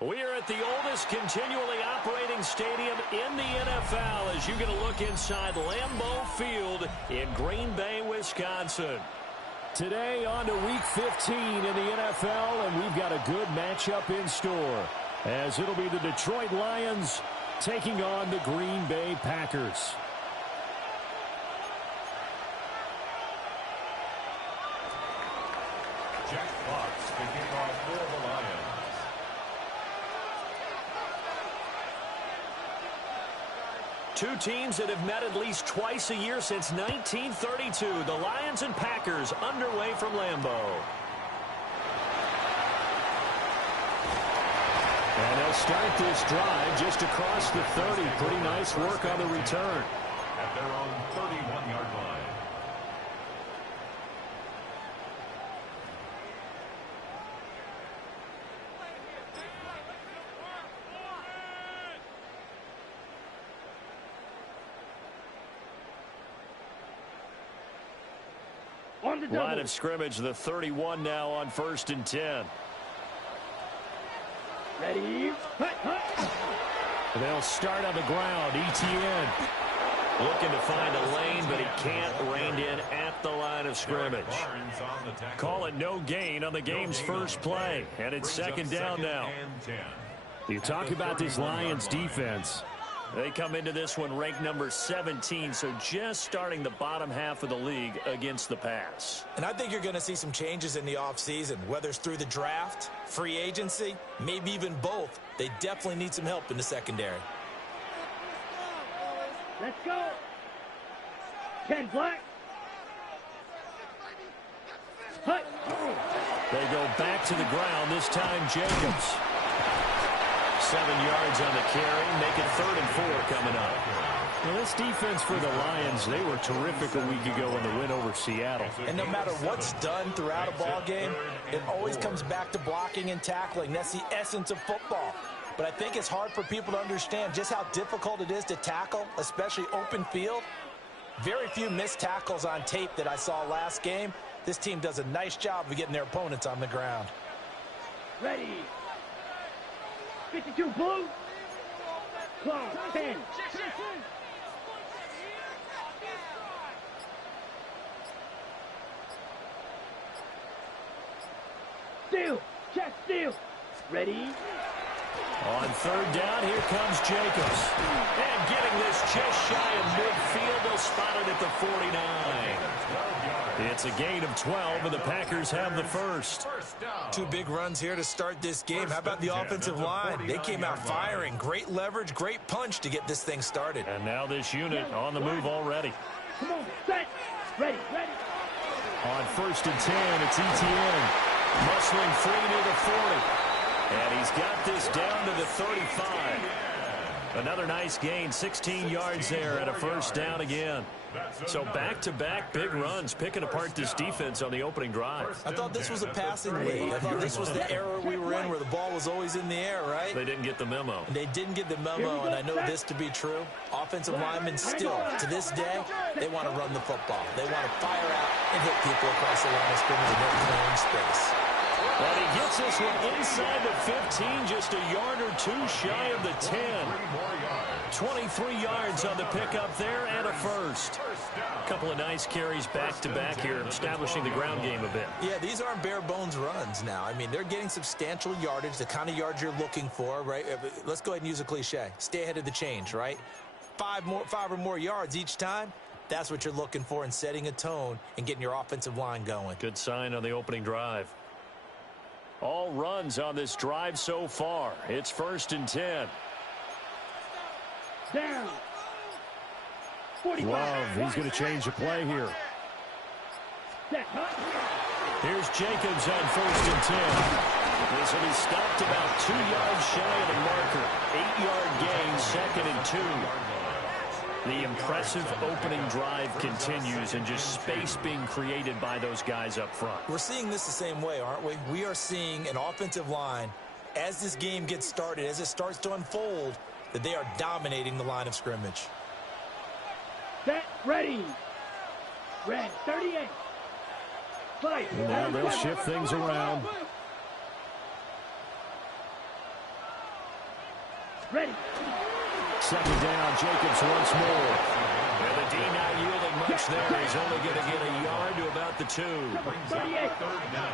We are at the oldest continually operating stadium in the NFL as you get a look inside Lambeau Field in Green Bay, Wisconsin. Today on to Week 15 in the NFL, and we've got a good matchup in store as it'll be the Detroit Lions taking on the Green Bay Packers. Jack Fox kicking off for the Lions. Two teams that have met at least twice a year since 1932. The Lions and Packers underway from Lambeau. And they'll start this drive just across the 30. Pretty nice work on the return. At their own 31-yard line. Line of scrimmage, the 31 now on 1st and 10. Ready? They'll start on the ground. ETN looking to find a lane, but he can't rein in at the line of scrimmage. Call it no gain on the game's first play, and it's second down now. You talk about this Lions defense. They come into this one ranked number 17, so just starting the bottom half of the league against the pass. And I think you're going to see some changes in the offseason, whether it's through the draft, free agency, maybe even both. They definitely need some help in the secondary. Let's go. 10 black. Hut. They go back to the ground, this time Jacobs. 7 yards on the carry, make it 3rd and 4 coming up. Well, this defense for the Lions, they were terrific a week ago in the win over Seattle. And no matter what's done throughout a ball game, it always comes back to blocking and tackling. That's the essence of football. But I think it's hard for people to understand just how difficult it is to tackle, especially open field. Very few missed tackles on tape that I saw last game. This team does a nice job of getting their opponents on the ground. Ready. 52 blue. Close. 10. Steal. Check steal. Ready. On 3rd down, here comes Jacobs. And getting this just shy of midfield, they'll spot it at the 49. It's a gain of 12, and the Packers have the first. Two big runs here to start this game. How about the offensive line? They came out firing. Great leverage, great punch to get this thing started. And now this unit on the move already. Come on, set. Ready, ready. On 1st and 10, it's ETN. Muscling free near the 40. And he's got this down to the 35. Another nice gain, 16 yards there and a 1st down again. So back-to-back big runs, picking apart this defense on the opening drive. I thought this was a passing league. I thought this was the era we were in where the ball was always in the air, right? They didn't get the memo. They didn't get the memo, and I know this to be true. Offensive linemen still, to this day, they want to run the football. They want to fire out and hit people across the line of scrimmage in their clearing space. And he gets this one inside the 15, just a yard or two shy of the 10. 23 yards on the pickup there and a first. A couple of nice carries back-to-back here, establishing the ground game a bit. Yeah, these aren't bare-bones runs now. I mean, they're getting substantial yardage, the kind of yards you're looking for, right? Let's go ahead and use a cliche. Stay ahead of the change, right? Five or more yards each time. That's what you're looking for in setting a tone and getting your offensive line going. Good sign on the opening drive. All runs on this drive so far. It's 1st and 10. Down. 45. Love, he's going to change the play here. Set. Here's Jacobs on 1st and 10. This will be stopped about 2 yards shy of the marker. 8-yard gain, 2nd and 2. The impressive opening drive continues, and just space being created by those guys up front. We're seeing this the same way, aren't we? We are seeing an offensive line, as this game gets started, as it starts to unfold, that they are dominating the line of scrimmage. Set, ready. Red, 38. Fight. Now they'll shift things around. Ready. Second down, Jacobs once more. And the D not yielding much there. He's only going to get a yard to about the 2. 38. Third down.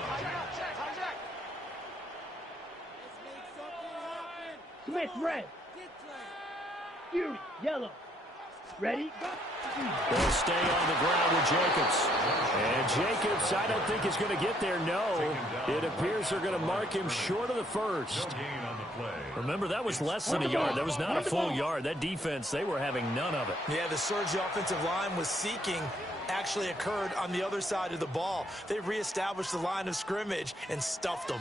Smith, red. Fury, yellow. Ready, go. They'll stay on the ground with Jacobs. And Jacobs, I don't think is going to get there, no. It appears they're going to mark him short of the first. No gain on the play. Remember, that was less than a yard. That was not a full yard. That defense, they were having none of it. Yeah, the surge the offensive line was seeking actually occurred on the other side of the ball. They reestablished the line of scrimmage and stuffed them.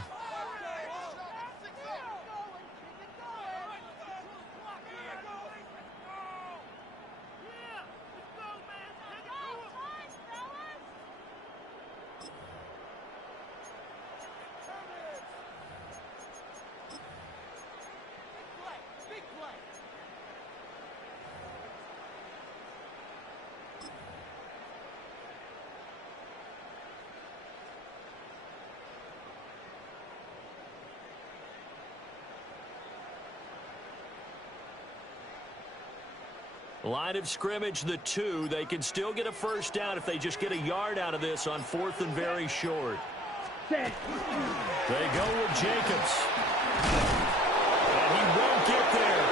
Line of scrimmage, the 2. They can still get a first down if they just get a yard out of this on 4th and very short. Set. They go with Jacobs. And he won't get there.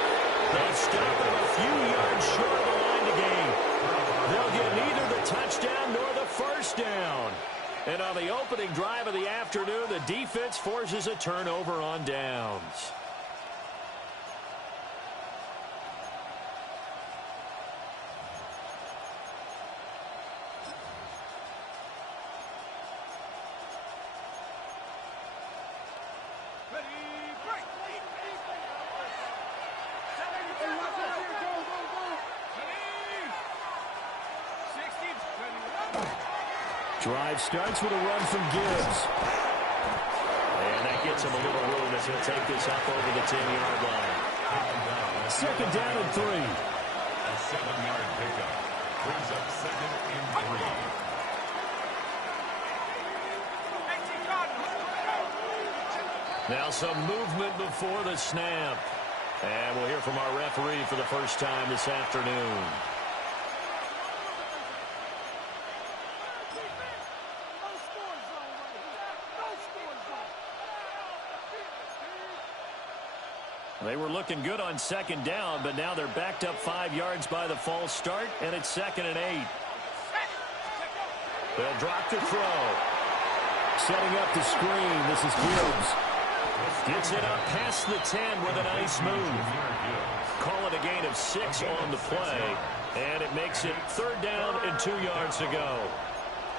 They stop him a few yards short of the line to gain. They'll get neither the touchdown nor the first down. And on the opening drive of the afternoon, the defense forces a turnover on downs. Drive starts with a run from Gibbs. And that gets him a little room as he'll take this up over the 10-yard line. Second down and 3. A 7-yard pickup. Brings up second and 3. Now some movement before the snap. And we'll hear from our referee for the first time this afternoon. They were looking good on second down, but now they're backed up 5 yards by the false start, and it's 2nd and 8. They'll drop to throw. Setting up the screen, this is Gibbs. Gets it up past the 10 with a nice move. Call it a gain of 6 on the play, and it makes it 3rd down and 2 yards to go.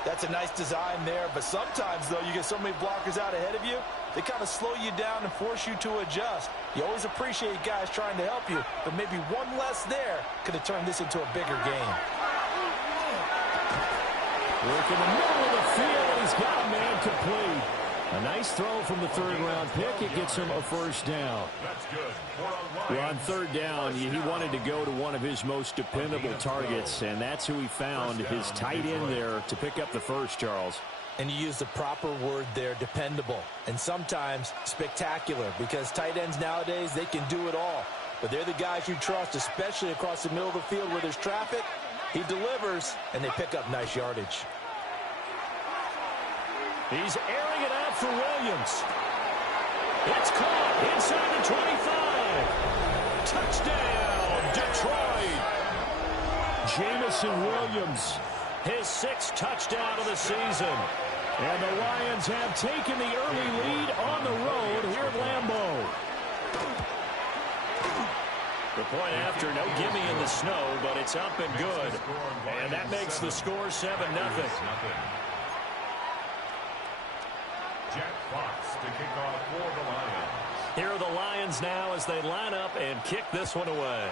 That's a nice design there, but sometimes, though, you get so many blockers out ahead of you, they kind of slow you down and force you to adjust. You always appreciate guys trying to help you, but maybe one less there could have turned this into a bigger game. Look in the middle of the field, and he's got a man complete. A nice throw from the 3rd-round pick. It gets him a first down. That's good. Well, on 3rd down, he wanted to go to one of his most dependable targets, and that's who he found, his tight end there, to pick up the first, Charles. And you use the proper word there, dependable, and sometimes spectacular, because tight ends nowadays, they can do it all. But they're the guys you trust, especially across the middle of the field where there's traffic. He delivers, and they pick up nice yardage. He's airing it out for Williams. It's caught inside the 25. Touchdown, Detroit. Jamison Williams, his 6th touchdown of the season. And the Lions have taken the early lead on the road here at Lambeau. The point after, no gimme in the snow, but it's up and good. And that makes the score 7-0. Jack Fox to kick off for the Lions. Here are the Lions now as they line up and kick this one away.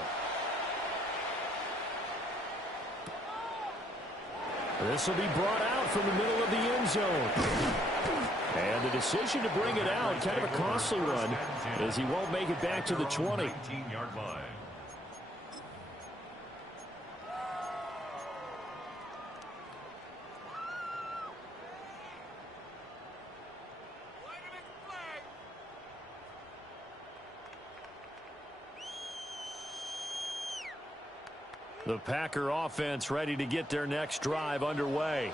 This will be brought out from the middle of the end zone. And the decision to bring it out, kind of a costly one, as he won't make it back to the 20. 19-yard line. The Packer offense ready to get their next drive underway.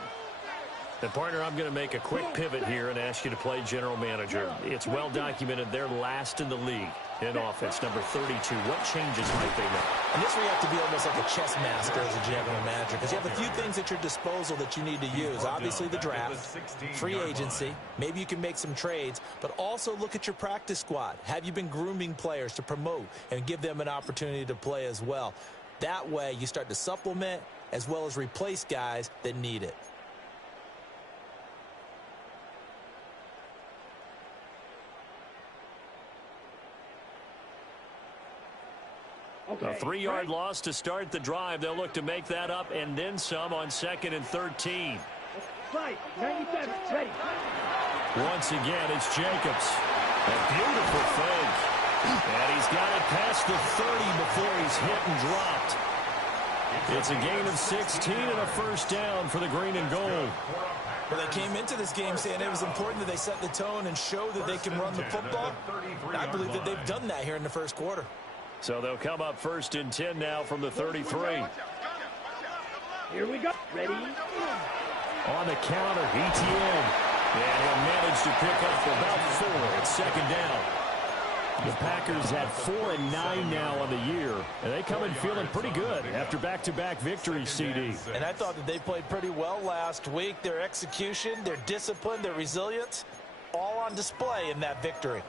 And, partner, I'm going to make a quick pivot here and ask you to play general manager. It's well documented they're last in the league in offense, number 32. What changes might they make? And this where you have to be almost like a chess master as a general manager, because you have a few things at your disposal that you need to use. Obviously, the draft, free agency. Maybe you can make some trades, but also look at your practice squad. Have you been grooming players to promote and give them an opportunity to play as well? That way, you start to supplement as well as replace guys that need it. A 3-yard loss to start the drive. They'll look to make that up and then some on 2nd and 13. Fight, 97, ready. Once again, it's Jacobs. A beautiful fake. And he's got it past the 30 before he's hit and dropped. It's a gain of 16 and a first down for the green and gold. Well, they came into this game saying it was important that they set the tone and show that they can run the football. I believe that they've done that here in the first quarter. So they'll come up 1st and 10 now from the 33. Here we go. Ready? On the counter, ETN. And he'll manage to pick up about 4 at 2nd down. The Packers at 4-9 now on the year, and they come in feeling pretty good after back-to-back victories, CD. And I thought that they played pretty well last week. Their execution, their discipline, their resilience, all on display in that victory.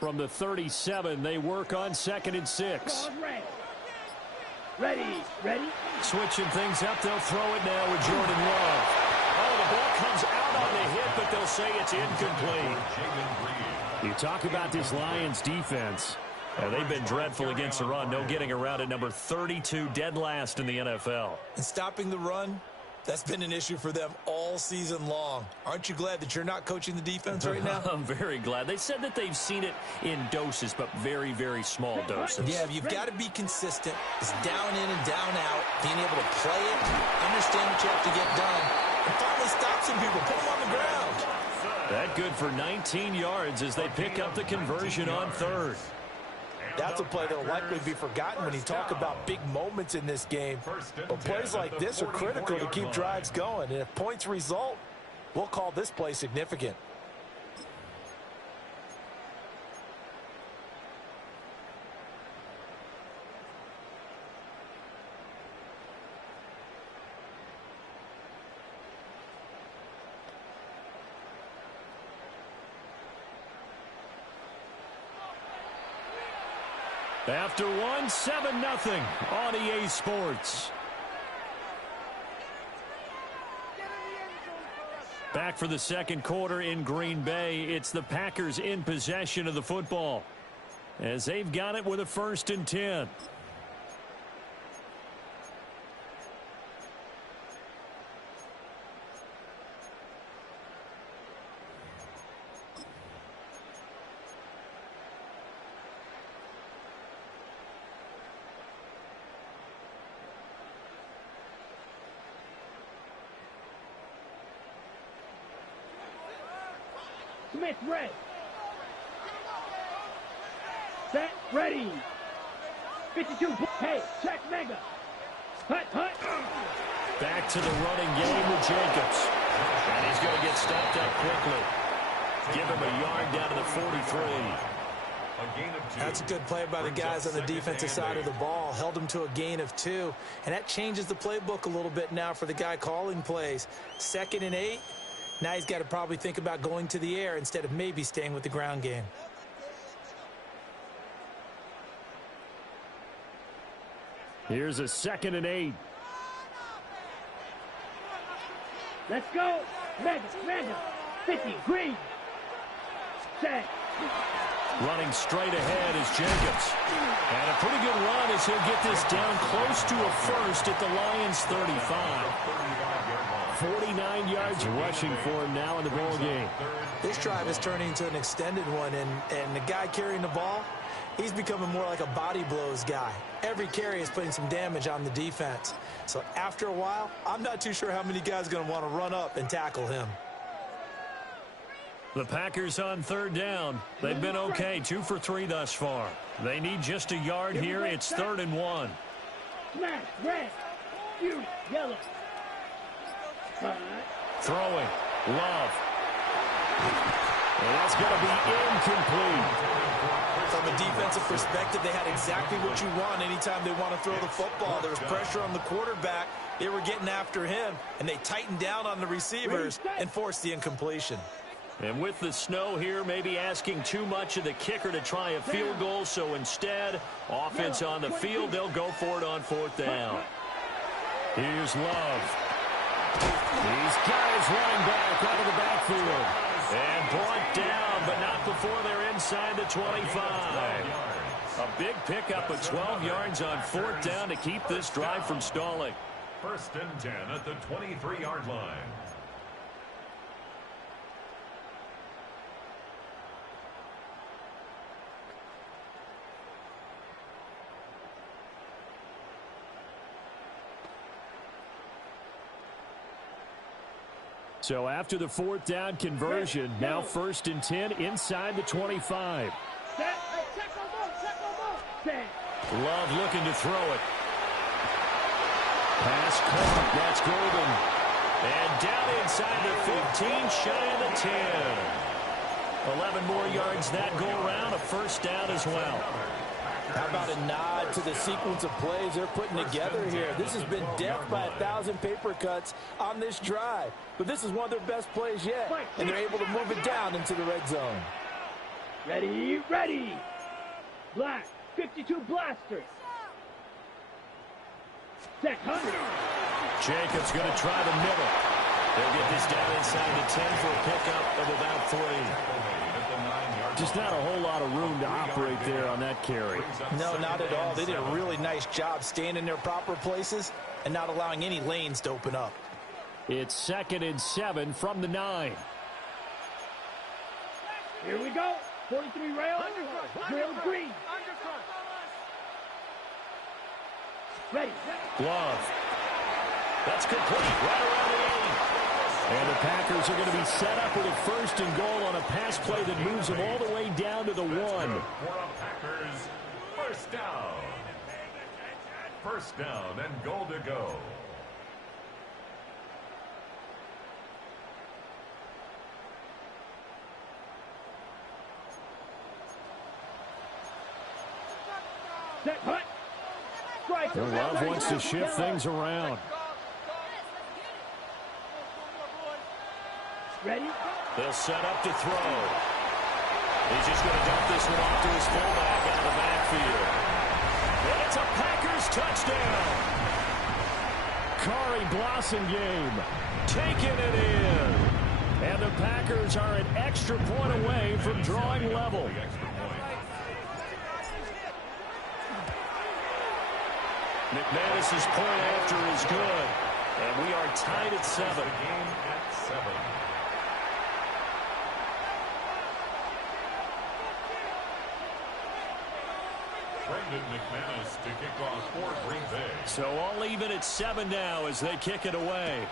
From the 37, they work on 2nd and 6. Ready, ready. Switching things up, they'll throw it now with Jordan Love. Oh, the ball comes out on the hit, but they'll say it's incomplete. You talk about this Lions defense. They've been dreadful against the run. No getting around at number 32, dead last in the NFL. And stopping the run, that's been an issue for them all season long. Aren't you glad that you're not coaching the defense right now? I'm very glad. They said that they've seen it in doses, but very, very small doses. Yeah, you've got to be consistent. It's down in and down out, being able to play it, understand what you have to get done, and finally stop some people, put them on the ground. That good for 19 yards as they pick up the conversion on 3rd. That's a play that will likely be forgotten when you talk about big moments in this game. But plays like this are critical to keep drives going. And if points result, we'll call this play significant. After 1, 7-0 on EA Sports. Back for the second quarter in Green Bay. It's the Packers in possession of the football as they've got it with a 1st and 10. Smith, red. Set, ready. 52, hey, check mega. Hut, hut. Back to the running game with Jacobs. And he's going to get stopped up quickly. Give him a yard down to the 43. That's a good play by the guys on the defensive side of the ball. Held him to a gain of 2. And that changes the playbook a little bit now for the guy calling plays. 2nd and 8. Now he's got to probably think about going to the air instead of maybe staying with the ground game. Here's a 2nd and 8. Let's go. Mega, mega. 50, green. Set. Running straight ahead is Jacobs. And a pretty good run as he'll get this down close to a first at the Lions' 35. 49 yards rushing for him now in the ball game. This drive is turning into an extended one, and the guy carrying the ball, he's becoming more like a body blows guy. Every carry is putting some damage on the defense. So after a while, I'm not too sure how many guys are going to want to run up and tackle him. The Packers on third down. They've been okay, 2 for 3 thus far. They need just a yard here. It's 3rd and 1. Smash, red, you, yellow. Throwing, Love. And that's going to be incomplete. From a defensive perspective, they had exactly what you want anytime they want to throw the football. There was pressure on the quarterback. They were getting after him, and they tightened down on the receivers and forced the incompletion. And with the snow here, maybe asking too much of the kicker to try a field goal. So instead, offense on the field, they'll go for it on 4th down. Here's Love. These guys running back out of the backfield. And brought down, but not before they're inside the 25. A big pickup of 12 yards on 4th down to keep this drive from stalling. 1st and 10 at the 23-yard line. So after the 4th down conversion, now 1st and 10 inside the 25. Love looking to throw it. Pass caught. That's Golden. And down inside the 15, shy of the 10. 11 more yards that go around, a 1st down as well. How about a nod to the sequence of plays they're putting together here? This has been death by 1,000 paper cuts on this drive. But this is one of their best plays yet, and they're able to move it down into the red zone. Ready, ready. Black, 52 blaster. Set 100. Jacobs going to try the middle. They'll get this down inside the 10 for a pickup of about 3. Just not a whole lot of room to operate there on that carry. No, not at all. They did a really nice job staying in their proper places and not allowing any lanes to open up. It's 2nd and 7 from the 9. Here we go. 43 rail. Drill green. Ready. Love. That's complete. Right around the 8. And the Packers are going to be set up with a 1st and goal on a pass play that moves them all the way down to the 1. For a Packers 1st down. 1st down and goal to go. Set, hut. Strike. Love wants to shift things around. Ready? They'll set up to throw. He's just going to dump this one off to his fullback out of the backfield. And it's a Packers touchdown. Kari Blossengame taking it in. And the Packers are an extra point away from drawing level. McManus's point after is good. And we are tied at 7. Game at 7. Brendan McManus to kick off for Green Bay. So all even at 7 now as they kick it away.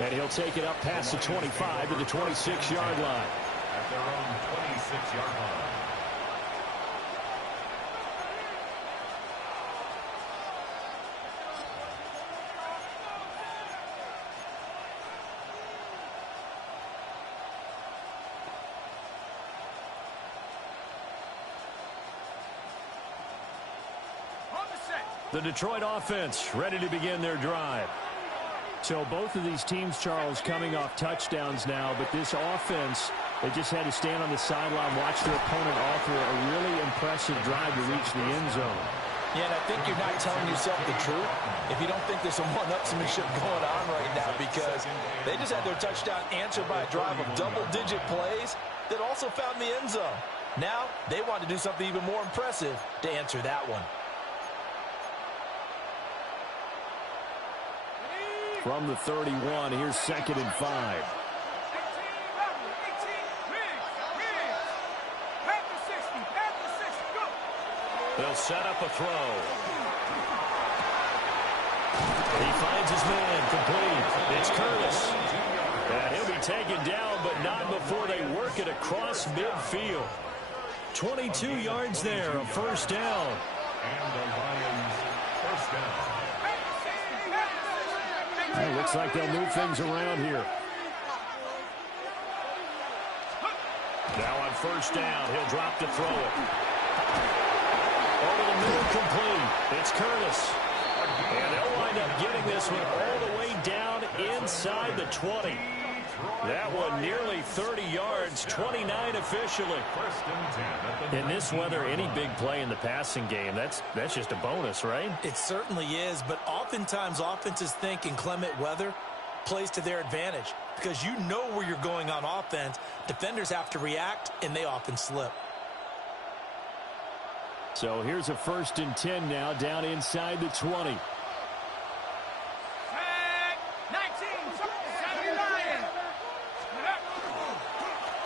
And he'll take it up past the 25 to the 26-yard line. At their own 26-yard line. The Detroit offense ready to begin their drive. So both of these teams, Charles, coming off touchdowns now, but this offense, they just had to stand on the sideline, watch their opponent offer a really impressive drive to reach the end zone. Yeah, and I think you're not telling yourself the truth if you don't think there's some one-upsmanship going on right now, because they just had their touchdown answered by a drive of double-digit plays that also found the end zone. Now they want to do something even more impressive to answer that one. From the 31, here's 2nd and 5. They'll set up a throw. He finds his man complete. It's Curtis. And he'll be taken down, but not before they work it across midfield. 22 yards there, a first down. And the Lions first down. It looks like they'll move things around here. Now on first down, he'll drop to throw it. Over the middle, complete. It's Curtis. And they'll wind up getting this one all the way down inside the 20. That one nearly 30 yards, 29 officially. In this weather, any big play in the passing game, that's just a bonus, right? It certainly is, but oftentimes offenses think inclement weather plays to their advantage because you know where you're going on offense. Defenders have to react, and they often slip. So here's a 1st and 10 now, down inside the 20.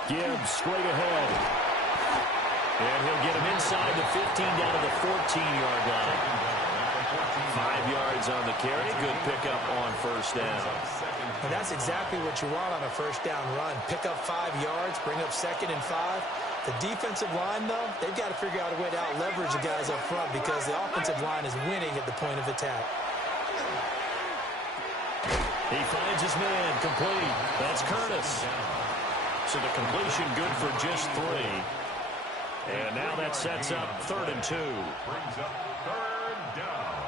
Gibbs straight ahead. And he'll get him inside the 15 down to the 14-yard line. 5 yards on the carry. Good pickup on first down. And that's exactly what you want on a first down run. Pick up 5 yards, bring up 2nd and 5. The defensive line, though, they've got to figure out a way to out-leverage the guys up front because the offensive line is winning at the point of attack. He finds his man complete. That's Curtis. So the completion good for just 3. And now that sets up 3rd and 2. Brings up 3rd down.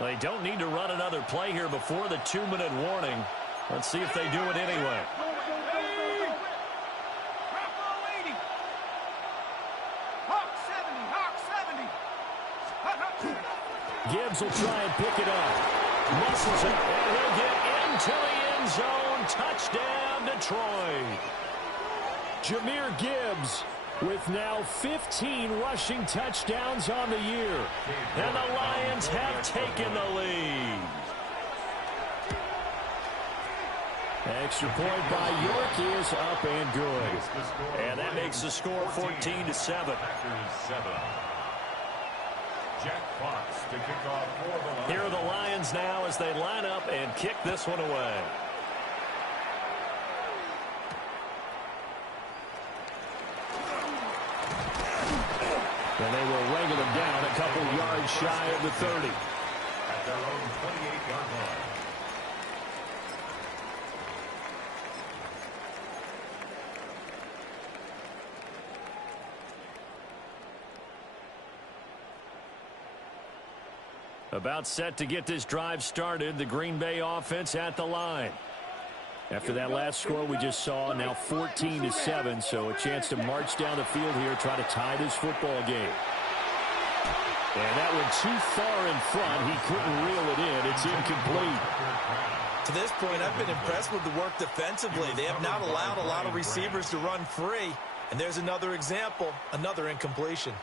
They don't need to run another play here before the 2-minute warning. Let's see if they do it anyway. Gibbs will try and pick it up. Muscles it, and he'll get into the end zone. Touchdown, Detroit. Jahmyr Gibbs with now 15 rushing touchdowns on the year. And the Lions have taken the lead. Extra point by York is up and good. And that makes the score 14-7. Jack Fox to kick off for the Lions. Here are the Lions now as they line up and kick this one away. And they will wrangle them down a couple yards shy of the 30. At their own 28-yard line. About set to get this drive started, the Green Bay offense at the line. After that last score we just saw, now 14-7, so a chance to march down the field here, try to tie this football game. And that one too far in front. He couldn't reel it in. It's incomplete. To this point, I've been impressed with the work defensively. They have not allowed a lot of receivers to run free. And there's another example, another incompletion.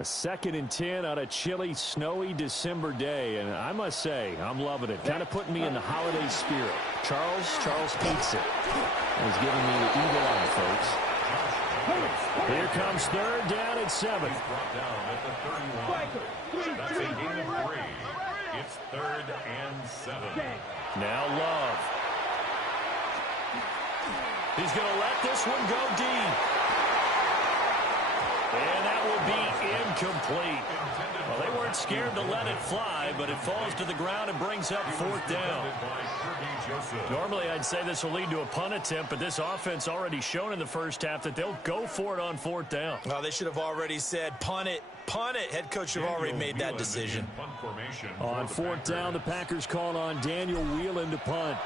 A 2nd and 10 on a chilly, snowy December day, and I must say, I'm loving it. Kind of putting me in the holiday spirit. Charles hates it. He's giving me the evil eye, folks. Here comes 3rd down at 7. He's brought down at the 31. That's a gain of 3. It's 3rd and 7. Now Love. He's going to let this one go deep. And that will be incomplete. Well, they weren't scared to let it fly, but it falls to the ground and brings up fourth down. Normally, I'd say this will lead to a punt attempt, but this offense already shown in the first half that they'll go for it on fourth down. Well, they should have already said, punt it, punt it. Head coach should have already made that decision. On fourth down, the Packers called on Daniel Whelan to punt.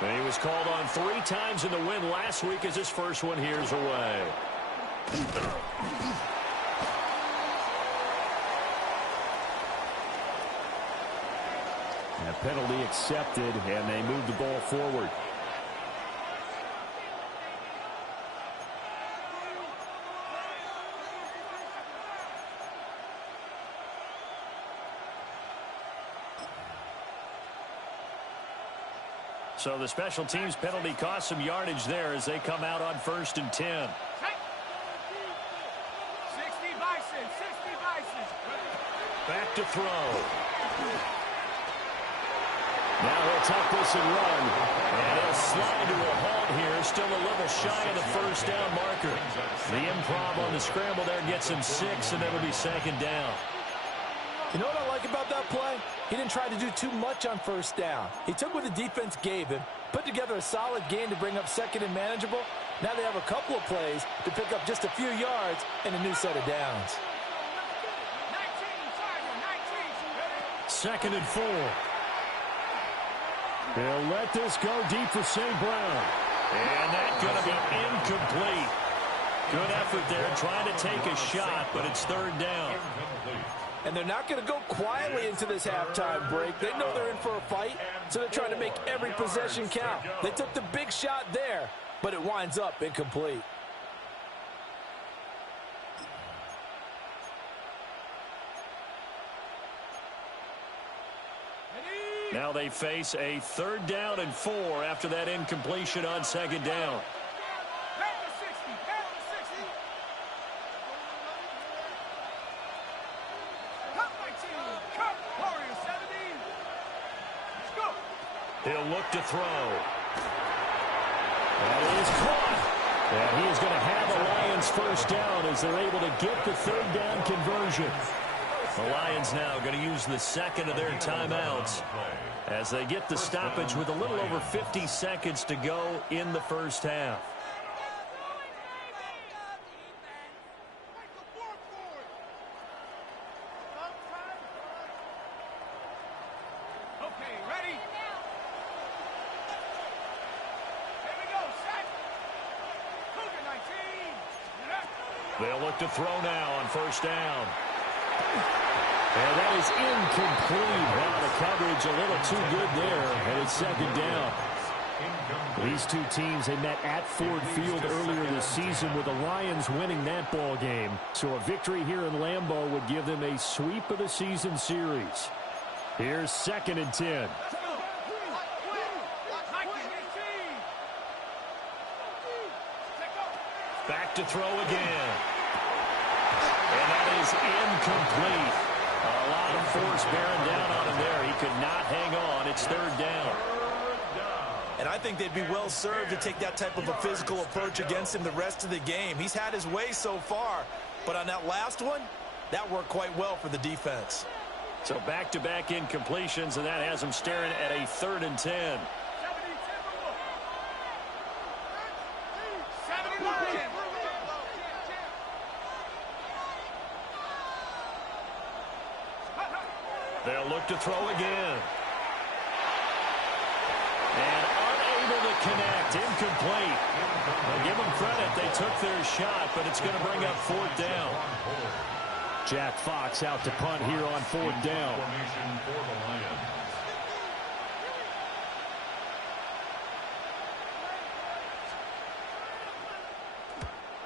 And he was called on 3 times in the win last week as his first one here's away. A penalty accepted, and they move the ball forward. So the special teams penalty cost some yardage there as they come out on 1st and 10. 60 Bison, 60 Bison. Back to throw. Now he'll tuck this and run. And he'll slide to a halt here. Still a little shy of the first down marker. The improv on the scramble there gets him 6, and that'll be 2nd down. You know what I like about that play? He didn't try to do too much on first down. He took what the defense gave him, put together a solid game to bring up 2nd and manageable. Now they have a couple of plays to pick up just a few yards and a new set of downs. 2nd and 4. They'll let this go deep for St. Brown. And that's going to be incomplete. Good effort there trying to take a shot, but it's 3rd down. And they're not going to go quietly into this halftime break. They know they're in for a fight, so they're trying to make every possession count. They took the big shot there, but it winds up incomplete. Now they face a 3rd down and 4 after that incompletion on 2nd down. He'll look to throw. That is caught. And he is going to have the Lions 1st down as they're able to get the 3rd down conversion. The Lions now going to use the 2nd of their timeouts as they get the stoppage with a little over 50 seconds to go in the first half. They'll look to throw now on 1st down. And that is incomplete. Wow, the coverage a little too good there, and it's 2nd down. These two teams, they met at Ford Field earlier this season with the Lions winning that ball game. So a victory here in Lambeau would give them a sweep of the season series. Here's 2nd and 10. Back to throw again. And that is incomplete. A lot of force bearing down on him there. He could not hang on. It's 3rd down. And I think they'd be well served to take that type of a physical approach against him the rest of the game. He's had his way so far, but on that last one, that worked quite well for the defense. So back-to-back incompletions, and that has him staring at a 3rd and 10. They'll look to throw again. And unable to connect. Incomplete. I'll give them credit. They took their shot, but it's going to bring up 4th down. Jack Fox out to punt here on 4th down.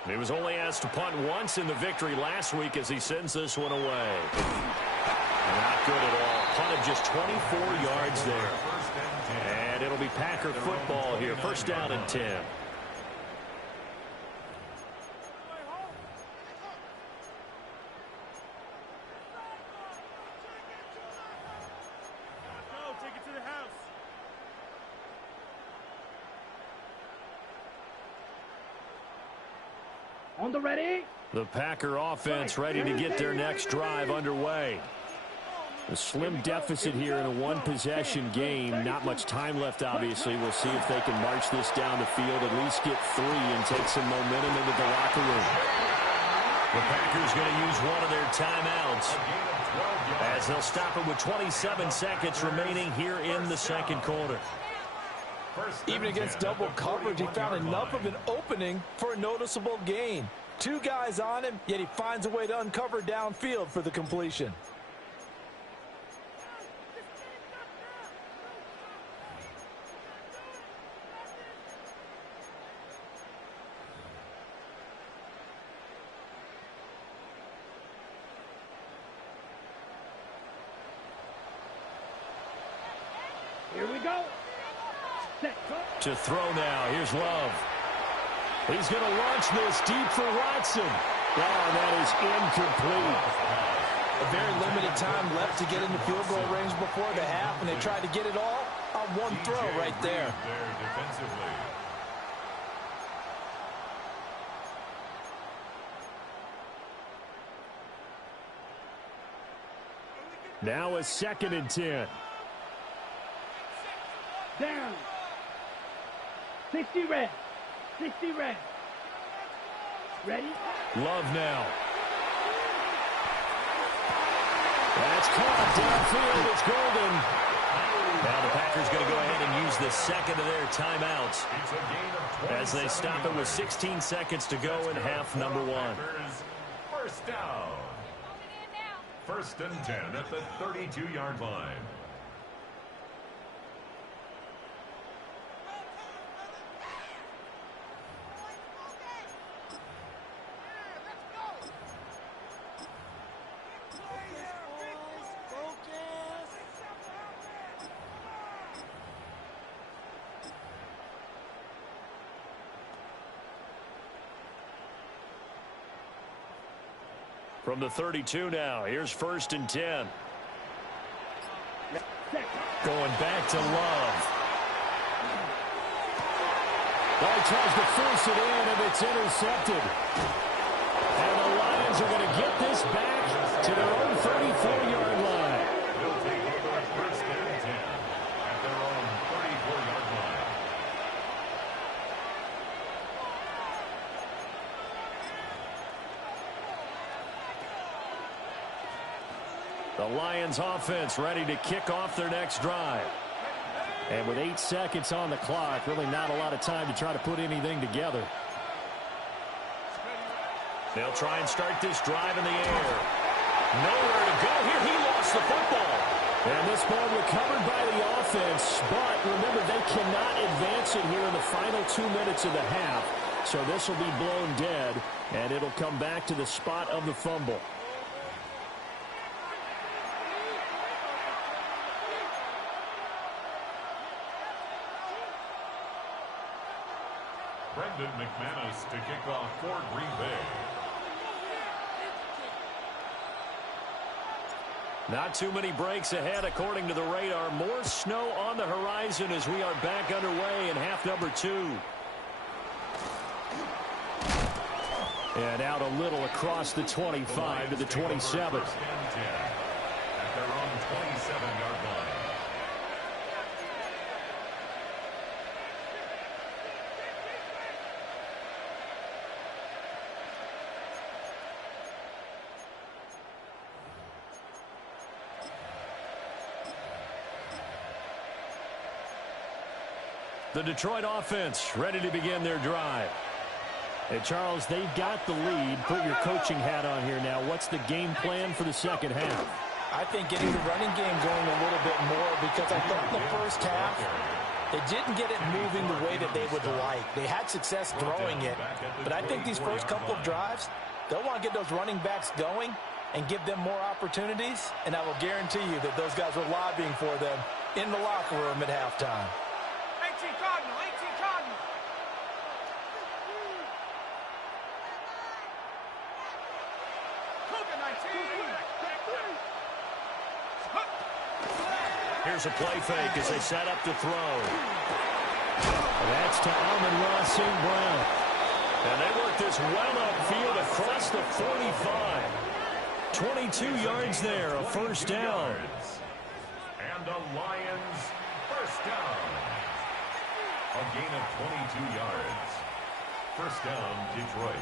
He was only asked to punt once in the victory last week as he sends this one away. Not good at all. Punt of just 24 yards there. And it'll be Packer football here. 1st down and 10. On the ready. The Packer offense ready to get their next drive underway. A slim deficit here in a one-possession game. Not much time left, obviously. We'll see if they can march this down the field, at least get 3 and take some momentum into the locker room. The Packers going to use one of their timeouts as they'll stop it with 27 seconds remaining here in the second quarter. Even against double coverage, he found enough of an opening for a noticeable gain. 2 guys on him, yet he finds a way to uncover downfield for the completion. Here we go. To throw now. Here's Love. He's going to launch this deep for Watson. Oh, that is incomplete. A very limited time left to get into field goal range before the half, and they tried to get it all on one throw right there. Now a 2nd and 10. Down. 60 red. 60 red. Ready? Love now. That's caught downfield. It's Golden. Now the Packers going to go ahead and use the second of their timeouts as they stop it with 16 seconds to go in half number 1. First down. 1st and 10 at the 32-yard line. From the 32 now, here's 1st and 10. Going back to Love. Well, he tries to force it in, and it's intercepted. And the Lions are going to get this back to their own 34-yard line. They'll take over 1st and 10 at their own 34-yard line. The Lions offense ready to kick off their next drive. And with 8 seconds on the clock, really not a lot of time to try to put anything together. They'll try and start this drive in the air. Nowhere to go here. He lost the football. And this ball recovered by the offense. But remember, they cannot advance it here in the final 2 minutes of the half. So this will be blown dead, and it'll come back to the spot of the fumble. Brendan McManus to kick off for Green Bay. Not too many breaks ahead according to the radar. More snow on the horizon as we are back underway in half number 2. And out a little across the 25 to the 27. At their own 27-yard line. The Detroit offense ready to begin their drive. And Charles, they've got the lead. Put your coaching hat on here now. What's the game plan for the second half? I think getting the running game going a little bit more, because I thought in the first half they didn't get it moving the way that they would like. They had success throwing it, but I think these first couple of drives, they'll want to get those running backs going and give them more opportunities, and I will guarantee you that those guys were lobbying for them in the locker room at halftime. 18 Cardinal, 18 Cardinal. Cougar 19. Here's a play fake as they set up to throw. And that's to Amon-Ra St. Brown. And they work this well upfield across the 45. 22 yards there, a first down. And the Lions first down. A gain of 22 yards. First down, Detroit.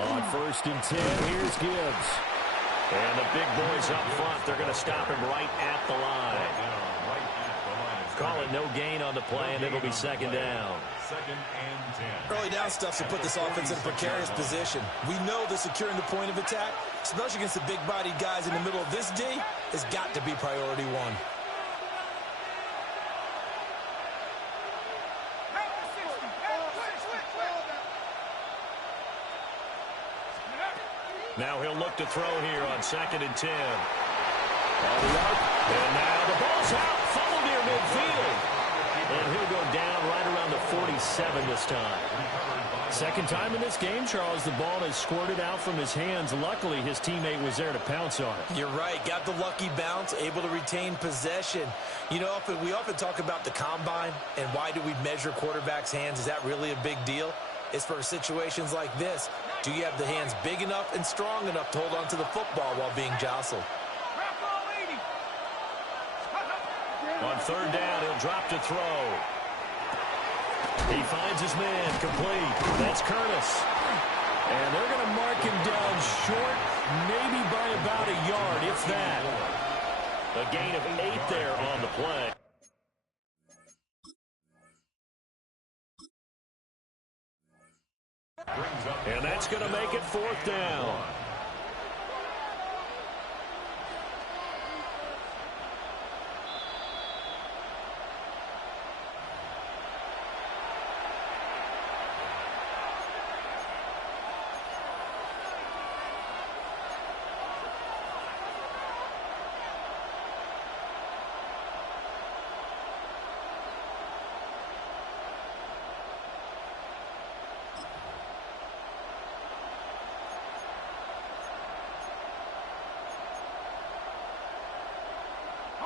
On first and 10, here's Gibbs. And the big boys up front, they're going to stop him right at the line. Call it no gain on the play, and it'll be second down. Second and 10. Early down stuff should put this offense in a precarious position. We know that securing the point of attack, especially against the big-bodied guys in the middle of this D, has got to be priority one. Now he'll look to throw here on second and 10. And now the ball's out, funneled near midfield. And he'll go down right around the 47 this time. Second time in this game, Charles, the ball has squirted out from his hands. Luckily, his teammate was there to pounce on it. You're right. Got the lucky bounce, able to retain possession. You know, we often talk about the combine and why do we measure quarterbacks' hands. Is that really a big deal? It's for situations like this. Do you have the hands big enough and strong enough to hold on to the football while being jostled? On third down, he'll drop to throw. He finds his man complete. That's Curtis. And they're going to mark him down short, maybe by about a yard, if that. A gain of 8 there on the play. And that's going to make it fourth down.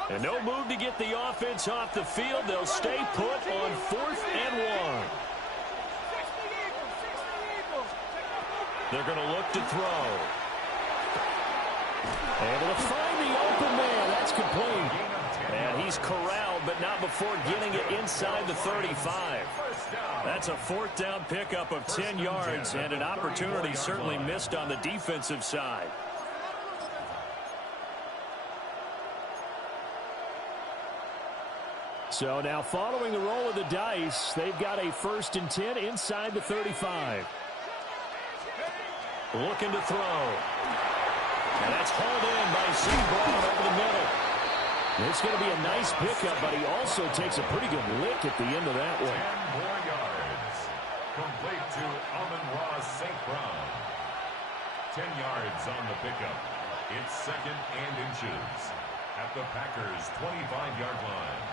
And no move to get the offense off the field. They'll stay put on 4th and 1. They're going to look to throw. Able to find the open man. That's complete. And he's corralled, but not before getting it inside the 35. That's a 4th down pickup of 10 yards, and an opportunity certainly missed on the defensive side. So now following the roll of the dice, they've got a 1st and 10 inside the 35. Looking to throw. And that's hauled in by St. Brown over the middle. It's going to be a nice pickup, but he also takes a pretty good lick at the end of that one. 10 more yards. Complete to Amon-Ra St. Brown. 10 yards on the pickup. It's second and inches at the Packers' 25-yard line.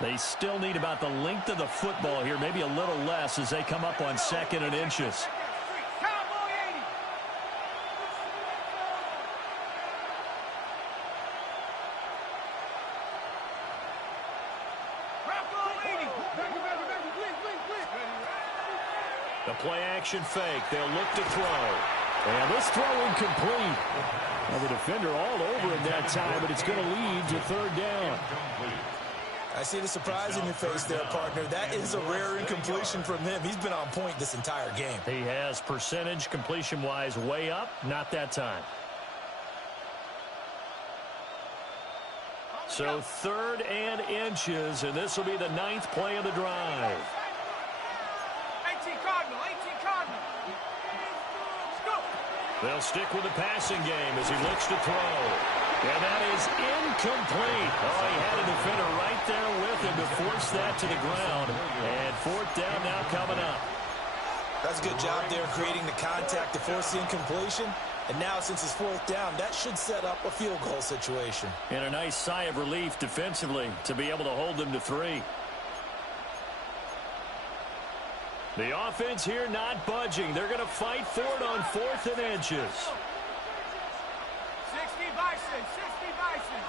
They still need about the length of the football here, maybe a little less as they come up on 2nd and inches. The play action fake. They'll look to throw. And this throw incomplete. Well, the defender all over him that time, but it's going to lead to 3rd down. I see the surprise in your face there, partner. That is a rare incompletion from him. He's been on point this entire game. He has percentage completion-wise way up. Not that time. So 3rd and inches, and this will be the 9th play of the drive. 18 Cardinal, 18 Cardinal. They'll stick with the passing game as he looks to throw. And that is incomplete. Oh, he had a defender right there with him to force that to the ground. And 4th down now coming up. That's a good job there creating the contact to force the incompletion. And now since it's 4th down, that should set up a field goal situation. And a nice sigh of relief defensively to be able to hold them to 3. The offense here not budging. They're going to fight for it on 4th and inches. 60 Bison, 60 Bison.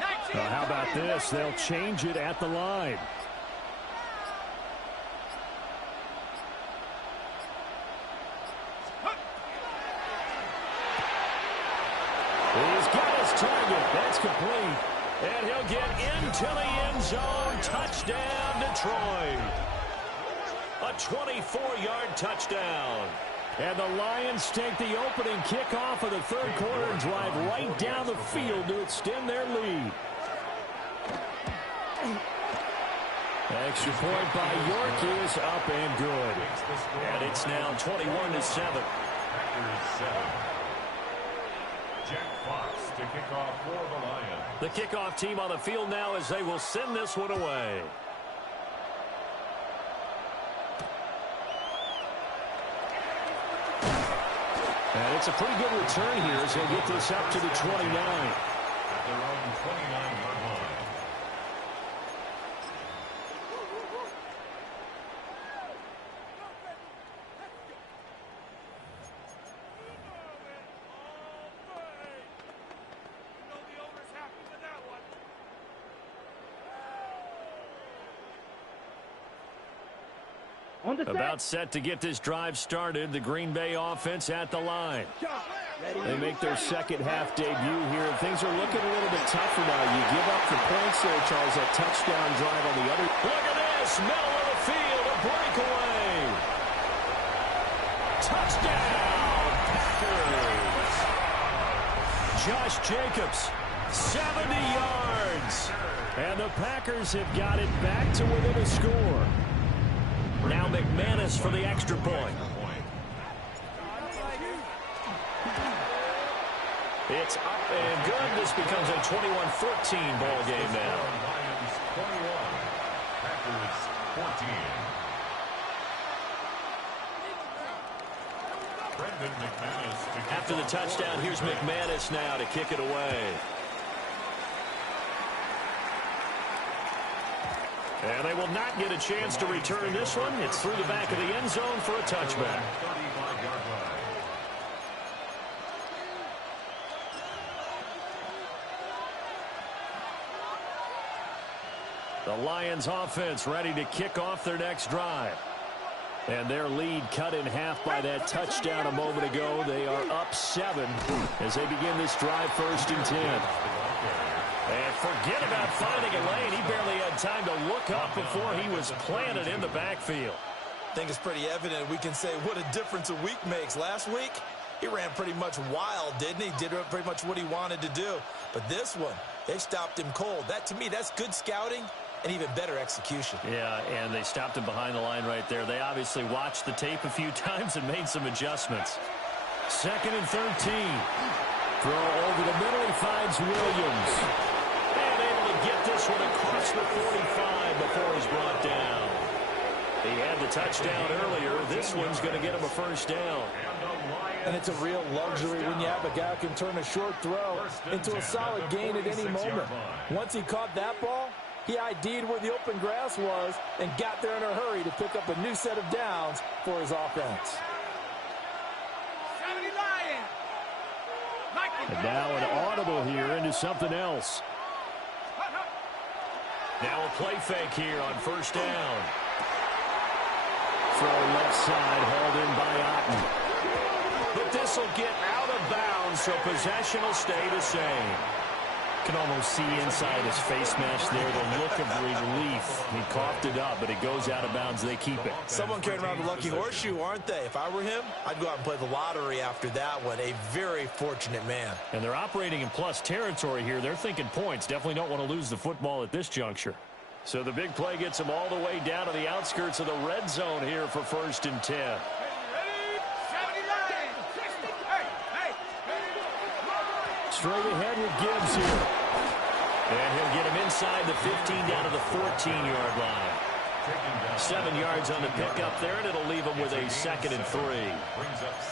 19. Well, how about this? They'll change it at the line. He's got his target. That's complete. And he'll get into the end zone. Touchdown, Detroit. A 24-yard touchdown. And the Lions take the opening kickoff of the third quarter and drive right down the field to extend their lead. Extra point by York is up and good. And it's now 21-7. Jack Fox to kick off for the Lions. The kickoff team on the field now as they will send this one away. And it's a pretty good return here as they get this up to the 29. At their own 29-yard line. About set to get this drive started. The Green Bay offense at the line. They make their second half debut here. Things are looking a little bit tougher now. You give up the points there, Charles. That touchdown drive on the other. Look at this. Middle of the field. A breakaway. Touchdown, Packers. Josh Jacobs, 70 yards. And the Packers have got it back to within a score. Now McManus for the extra point. It's up and good. This becomes a 21-14 ball game now. Lions 21, Packers 14. Brendan McManus to kick After the off touchdown, for here's Green Bay. McManus now to kick it away. And they will not get a chance to return this one. It's through the back of the end zone for a touchback. 35-yard line. The Lions offense ready to kick off their next drive. And their lead cut in half by that touchdown a moment ago. They are up 7 as they begin this drive 1st and 10. And forget about finding a lane. He barely had time to look up before he was planted in the backfield. I think it's pretty evident we can say what a difference a week makes. Last week, he ran pretty much wild, didn't he? Did pretty much what he wanted to do. But this one, they stopped him cold. That, to me, that's good scouting and even better execution. Yeah, and they stopped him behind the line right there. They obviously watched the tape a few times and made some adjustments. 2nd and 13. Throw over the middle. He finds Williams. And able to get this one across the 45 before he's brought down. He had the touchdown earlier. This one's going to get him a 1st down. And it's a real luxury when you have a guy who can turn a short throw into a solid gain at any moment. Once he caught that ball, he ID'd where the open grass was and got there in a hurry to pick up a new set of downs for his offense. 70 Lions. And now an audible here into something else. Now a play fake here on 1st down. Throw left side, hauled in by Otten. But this will get out of bounds, so possession will stay the same. Can almost see inside his face mask there the look of relief. He coughed it up, but it goes out of bounds. They keep it. Someone carrying around the lucky horseshoe, aren't they? If I were him, I'd go out and play the lottery after that one. A very fortunate man. And they're operating in plus territory here. They're thinking points. Definitely don't want to lose the football at this juncture. So the big play gets them all the way down to the outskirts of the red zone here for 1st and 10. Ready? 70 Lions. 60. Hey. Straight ahead with Gibbs here. And he'll get him inside the 15 down to the 14-yard line. 7 yards on the pickup there, and it'll leave him with a 2nd and 3.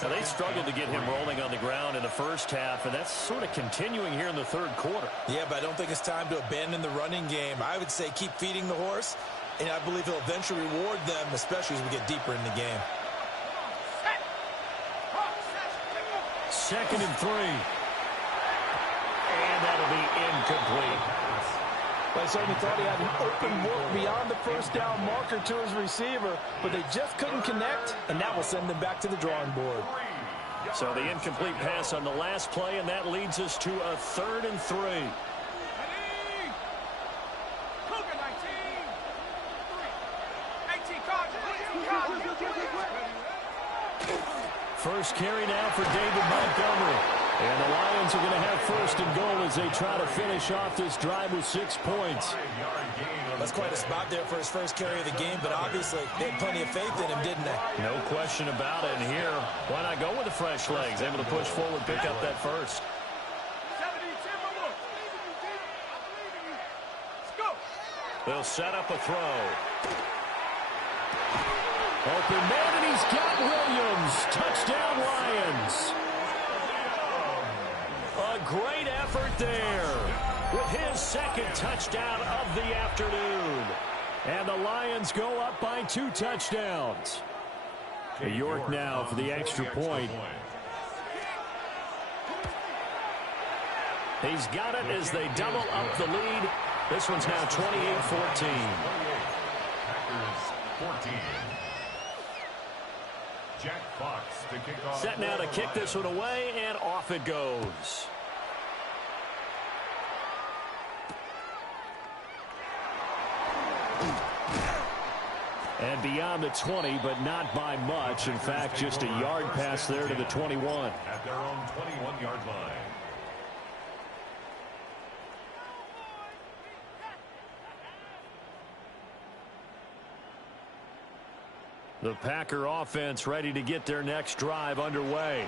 Now, they struggled to get him rolling on the ground in the first half, and that's sort of continuing here in the third quarter. Yeah, but I don't think it's time to abandon the running game. I would say keep feeding the horse, and I believe he'll eventually reward them, especially as we get deeper in the game. 2nd and 3. And that'll be incomplete. I certainly thought he had an open look beyond the first down marker to his receiver, but they just couldn't connect, and that will send them back to the drawing board. So the incomplete pass on the last play, and that leads us to a 3rd and 3. First carry now for David Montgomery. And the Lions are going to have 1st and goal as they try to finish off this drive with 6 points. That's quite a spot there for his first carry of the game, but obviously they had plenty of faith in him, didn't they? No question about it. And here, why not go with the fresh legs? Able to push forward, pick up that 1st. They'll set up a throw. Open man, and he's got Williams. Touchdown, Lions. A great effort there with his 2nd touchdown of the afternoon. And the Lions go up by 2 touchdowns. York now for the extra point. He's got it as they double up the lead. This one's now 28-14. Jack Fox to kick off. Set now to kick this one away, and off it goes. And beyond the 20, but not by much. In fact, just a yard pass there to the 21. At their own 21-yard line. The Packer offense ready to get their next drive underway.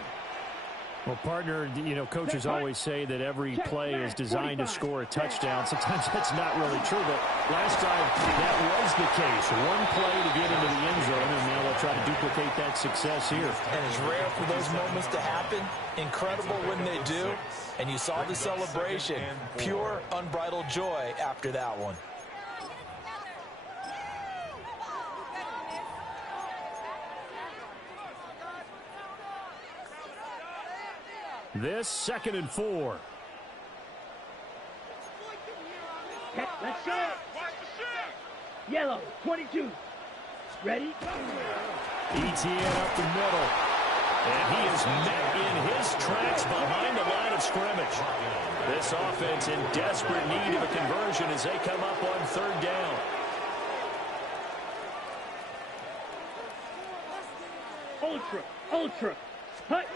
Well, partner, you know, coaches always say that every play is designed to score a touchdown. Sometimes that's not really true, but last drive that was the case. One play to get into the end zone, and now they'll try to duplicate that success here. And it's rare for those moments to happen. Incredible when they do. And you saw the celebration. Pure, unbridled joy after that one. This 2nd and 4. Let's go. Yellow, 22. Ready? ETN up the middle. And he is met in his tracks behind the line of scrimmage. This offense in desperate need of a conversion as they come up on 3rd down. Ultra. Hut.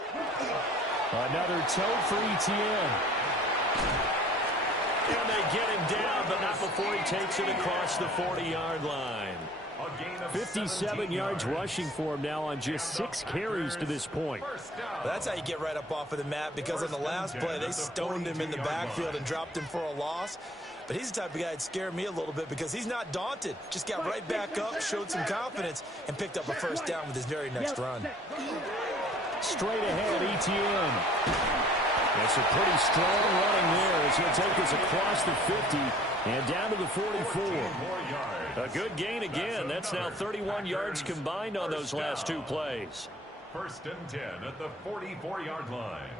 Another tote for ETN. And they get him down, but not before he takes it across the 40-yard line. 57 yards rushing for him now on just 6 carries to this point. That's how you get right up off of the mat, because on the last play, they stoned him in the backfield and dropped him for a loss. But he's the type of guy that scared me a little bit because he's not daunted. Just got right back up, showed some confidence, and picked up a 1st down with his very next run. Straight ahead, ETN. That's a pretty strong running there as he'll take us across the 50 and down to the 44. A good gain again. That's now 31 yards combined on those last 2 plays. 1st and 10 at the 44-yard line.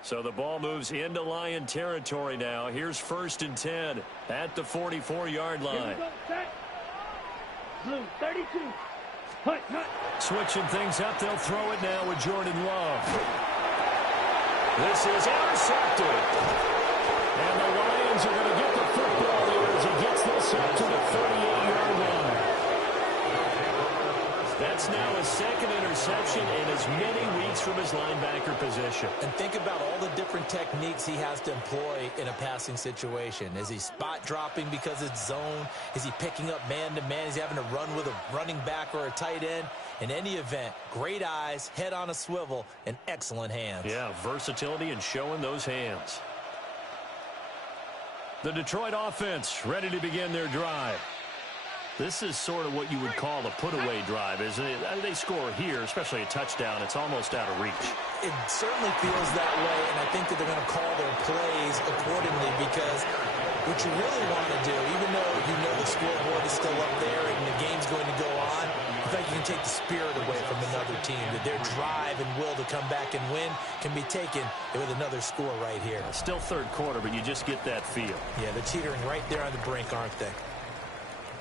So the ball moves into Lion territory now. Here's 1st and 10 at the 44-yard line. Blue, 32. Hut. Switching things up, they'll throw it now with Jordan Love. This is intercepted. And the Lions are going to get the football there as he gets this up to the 38-yard line. That's now his 2nd interception in as many weeks from his linebacker position. And think about all the different techniques he has to employ in a passing situation. Is he spot dropping because it's zone? Is he picking up man-to-man? Is he having to run with a running back or a tight end? In any event, great eyes, head on a swivel, and excellent hands. Yeah, versatility and showing those hands. The Detroit offense ready to begin their drive. This is sort of what you would call a put-away drive, isn't it? They score here, especially a touchdown. It's almost out of reach. It certainly feels that way, and I think that they're going to call their plays accordingly because what you really want to do, even though you know the scoreboard is still up there and the game's going to go on, I think you can take the spirit away from another team, that their drive and will to come back and win can be taken with another score right here. Still third quarter, but you just get that feel. Yeah, they're teetering right there on the brink, aren't they?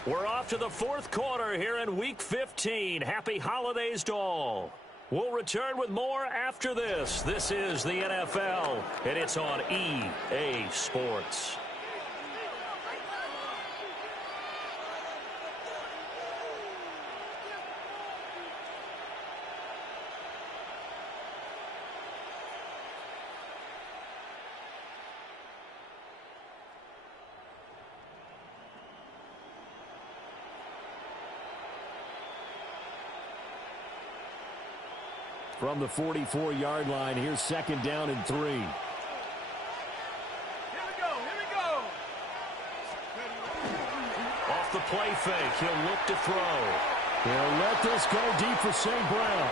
We're off to the fourth quarter here in Week 15. Happy holidays to all. We'll return with more after this. This is the NFL, and it's on EA Sports. From the 44-yard line, here's second down and 3. Here we go, here we go. Off the play fake, he'll look to throw. He'll let this go deep for St. Brown.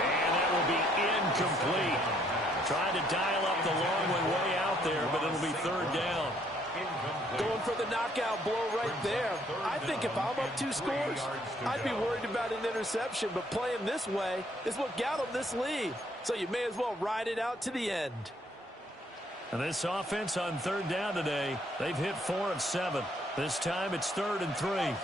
And that will be incomplete. Trying to dial up the long one way out there, but it'll be third down. Going for the knockout blow right there. I think if I'm up 2 scores, I'd be worried about an interception, but playing this way is what got them this lead. So you may as well ride it out to the end. And this offense on third down today, they've hit 4 of 7. This time it's 3rd and 3.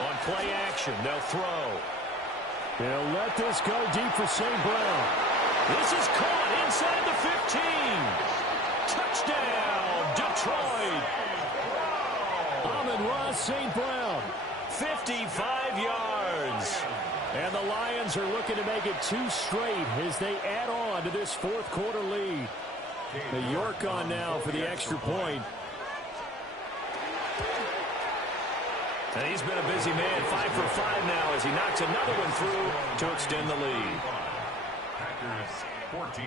On play action, they'll throw. They'll let this go deep for St. Brown. This is caught inside the 15. Touchdown, Detroit. Amon-Ra St. Brown, 55 yards. And the Lions are looking to make it 2 straight as they add on to this fourth quarter lead. The York on now for the extra point. And he's been a busy man, 5 for 5 now as he knocks another one through to extend the lead. Packers 14.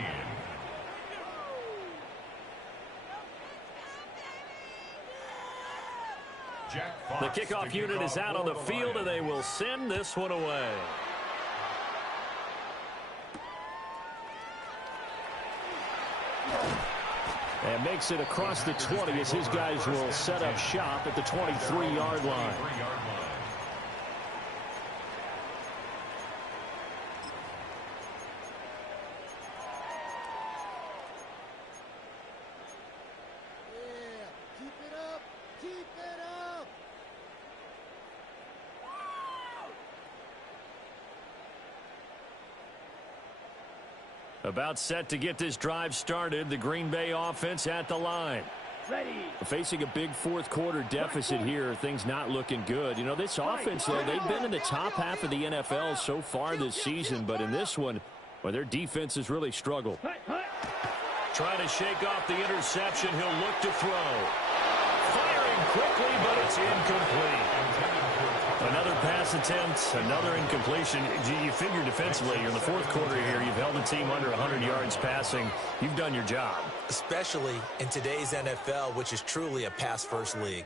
The kickoff unit is out on the field, and they will send this one away. And makes it across the 20 as his guys will set up shop at the 23-yard line. About set to get this drive started. The Green Bay offense at the line. Ready. Facing a big fourth quarter deficit here. Things not looking good. You know, this offense, though, they've been in the top half of the NFL so far this season. But in this one, well, their defense has really struggled. Trying to shake off the interception. He'll look to throw. Firing quickly, but it's incomplete. Another pass attempt, another incompletion. You figure defensively, you're in the fourth quarter here. You've held the team under 100 yards passing. You've done your job. Especially in today's NFL, which is truly a pass-first league.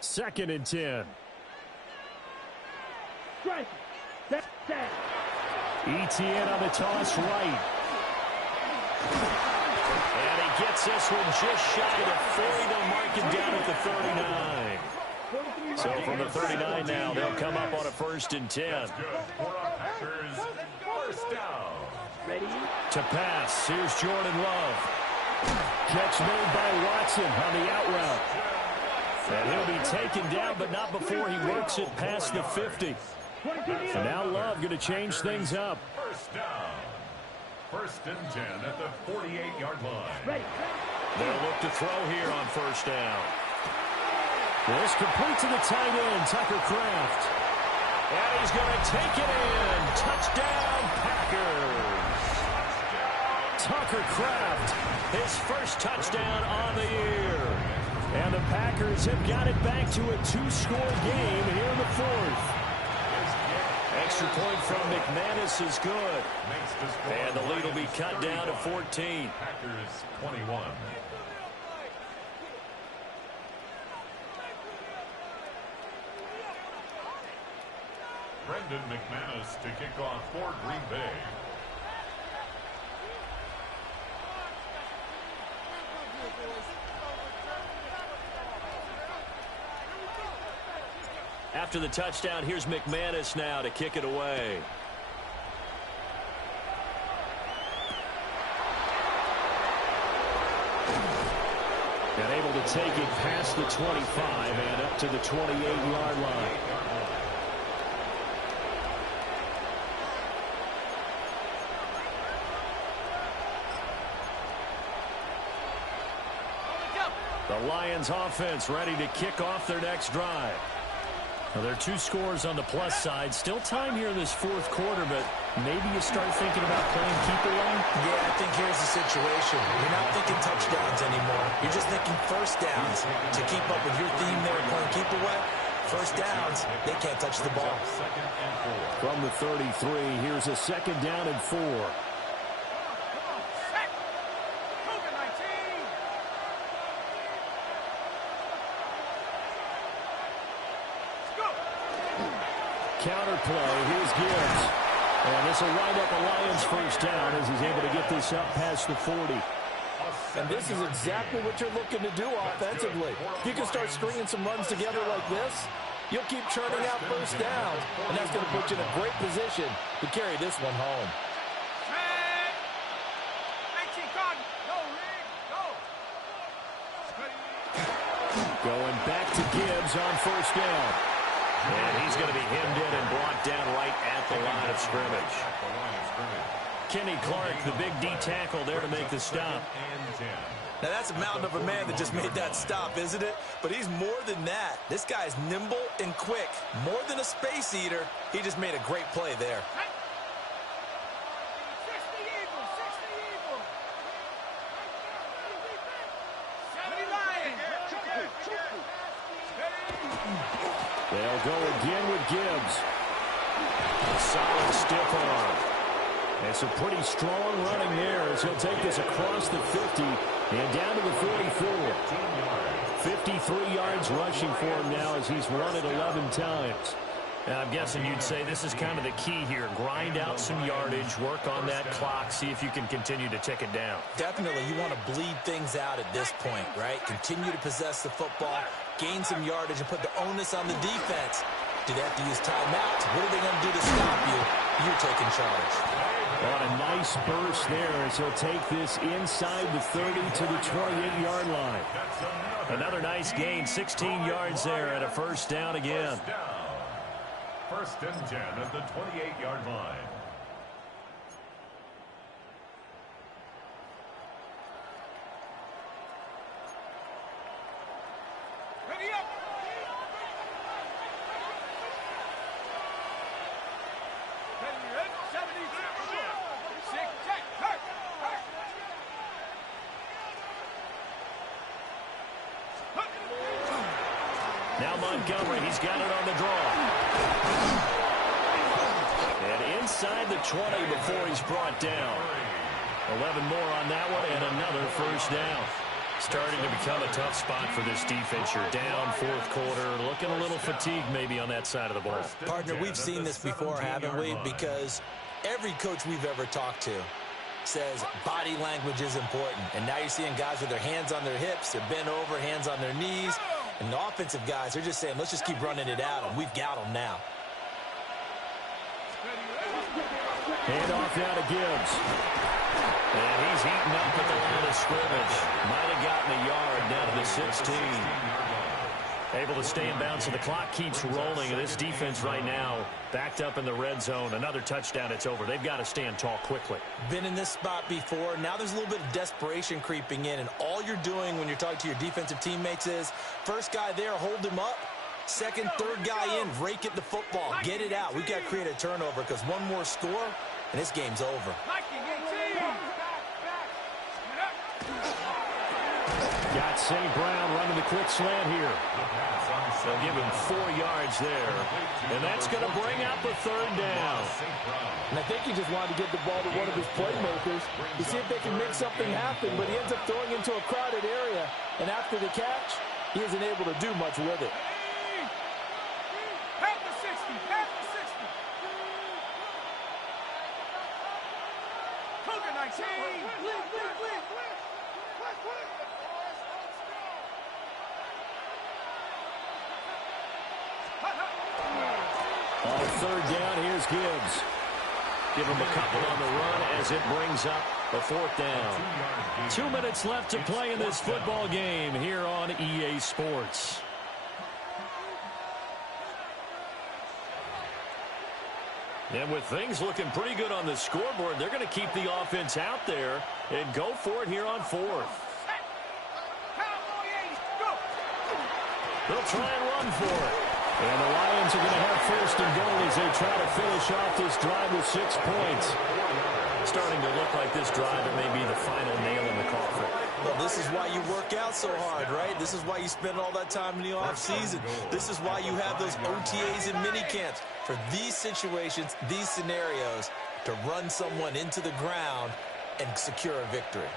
Second and 10. Strike. Set. ETN on the toss right. And he gets this one just shy of 40. They'll mark him down at the 39. So from the 39 now, they'll come up on a 1st and 10. Ready. To pass, here's Jordan Love. Catch made by Watson on the out route. And he'll be taken down, but not before he works it past the 50. And now Love going to change things up. First down. 1st and 10 at the 48-yard line. Ready. They'll look to throw here on 1st down. This complete to the tight end, Tucker Kraft. And he's going to take it in. Touchdown, Packers. Tucker Kraft, his first touchdown on the year. And the Packers have got it back to a 2-score game here in the fourth. Extra point from McManus is good. And the lead will be cut down to 14. Packers 21. Brendan McManus to kick off for Green Bay. After the touchdown, here's McManus now to kick it away. And able to take it past the 25 and up to the 28-yard line. The Lions offense ready to kick off their next drive. Well, there are 2 scores on the plus side. Still time here in this fourth quarter, but maybe you start thinking about playing keeper line? Yeah, I think here's the situation. You're not thinking touchdowns anymore. You're just thinking first downs. To keep up with your theme there, playing keeper way, first downs, they can't touch the ball. From the 33, here's a 2nd down and 4. Counter play, here's Gibbs. And this will wind up a Lions first down as he's able to get this up past the 40. And this is exactly what you're looking to do offensively. If you can start stringing some runs together like this, you'll keep churning out first downs, and that's going to put you in a great position to carry this one home. Going back to Gibbs on first down. And he's going to be hemmed in and brought down right at the line of scrimmage. Kenny Clark, the big D tackle there to make the stop. Now that's a mountain of a man that just made that stop, isn't it? But he's more than that. This guy's nimble and quick. More than a space eater, he just made a great play there. They'll go again with Gibbs. A solid stiff arm. It's a pretty strong running there as he'll take this across the 50 and down to the 44. 53 yards rushing for him now as he's run it 11 times. And I'm guessing you'd say this is kind of the key here. Grind out some yardage, work on that clock, see if you can continue to tick it down. Definitely, you want to bleed things out at this point, right? Continue to possess the football, gain some yardage, and put the onus on the defense. Do they have to use timeouts? What are they going to do to stop you? You're taking charge. On a nice burst there as he'll take this inside the 30 to the 28-yard line. Another nice gain, 16 yards there and a first down again. First and 10 at the 28-yard line. Ready up! Ready, 76, check, hurt. Now Montgomery, he's got it on the draw. And inside the 20 before he's brought down. 11 more on that one and another first down. Starting to become a tough spot for this defense. You're down fourth quarter, looking a little fatigued maybe on that side of the ball. Partner, we've seen this before, haven't we? Because every coach we've ever talked to says body language is important. And now you're seeing guys with their hands on their hips, they're bent over, hands on their knees. And the offensive guys, they're just saying, let's just keep running it out, and we've got them now. Hand off now to Gibbs. And he's eaten up at the line of scrimmage. Might have gotten a yard down to the 16. Able to stay in bounds, so the clock keeps rolling. And this defense right now backed up in the red zone. Another touchdown, it's over. They've got to stand tall quickly. Been in this spot before. Now there's a little bit of desperation creeping in. And all you're doing when you're talking to your defensive teammates is, first guy there, hold him up. Second, third guy in, rake at the football. Get it out. We've got to create a turnover because one more score, and this game's over. Got St. Brown running the quick slant here. They'll give him 4 yards there. And that's going to bring up a third down. And I think he just wanted to get the ball to one of his playmakers to see if they can make something happen, but he ends up throwing into a crowded area. And after the catch, he isn't able to do much with it. Half the 60, half the 60. Cougar 19. On third down, here's Gibbs. Give him a couple on the run as it brings up a fourth down. 2 minutes left to play in this football game here on EA Sports. And with things looking pretty good on the scoreboard, they're going to keep the offense out there and go for it here on fourth. They'll try and run for it. And the Lions are going to have first and goal as they try to finish off this drive with 6 points. Starting to look like this drive, it may be the final nail in the coffin. Well, this is why you work out so hard, right? This is why you spend all that time in the offseason. This is why you have those OTAs and mini camps. For these situations, these scenarios, to run someone into the ground and secure a victory.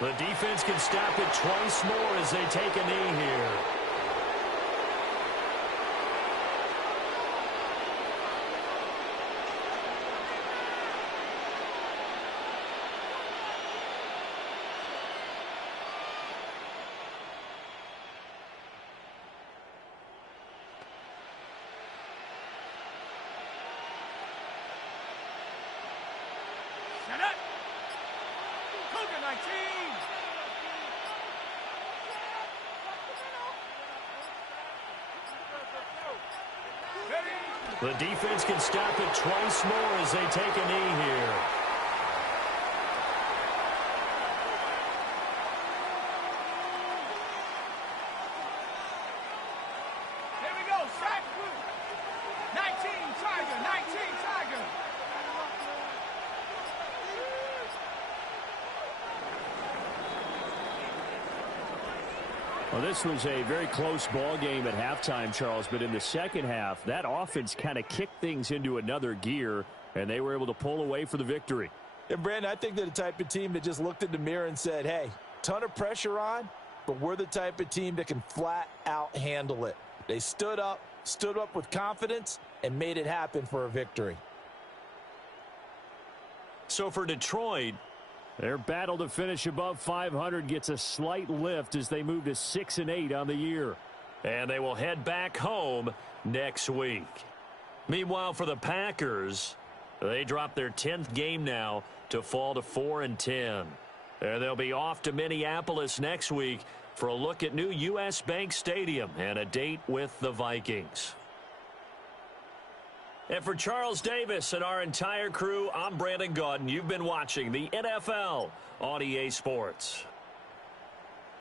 The defense can stop it twice more as they take a knee here. Shut up! Cougar 19! The defense can stop it twice more as they take a knee here. Here we go, sack. 19 Tiger, 19 Tiger. Well, this was a very close ball game at halftime, Charles, but in the second half, that offense kind of kicked things into another gear, and they were able to pull away for the victory. And, Brandon, I think they're the type of team that just looked in the mirror and said, hey, ton of pressure on, but we're the type of team that can flat out handle it. They stood up with confidence, and made it happen for a victory. So for Detroit, their battle to finish above 500 gets a slight lift as they move to 6-8 on the year. And they will head back home next week. Meanwhile, for the Packers, they drop their 10th game now to fall to 4-10. And they'll be off to Minneapolis next week for a look at new U.S. Bank Stadium and a date with the Vikings. And for Charles Davis and our entire crew, I'm Brandon Gaudin. You've been watching the NFL on EA Sports.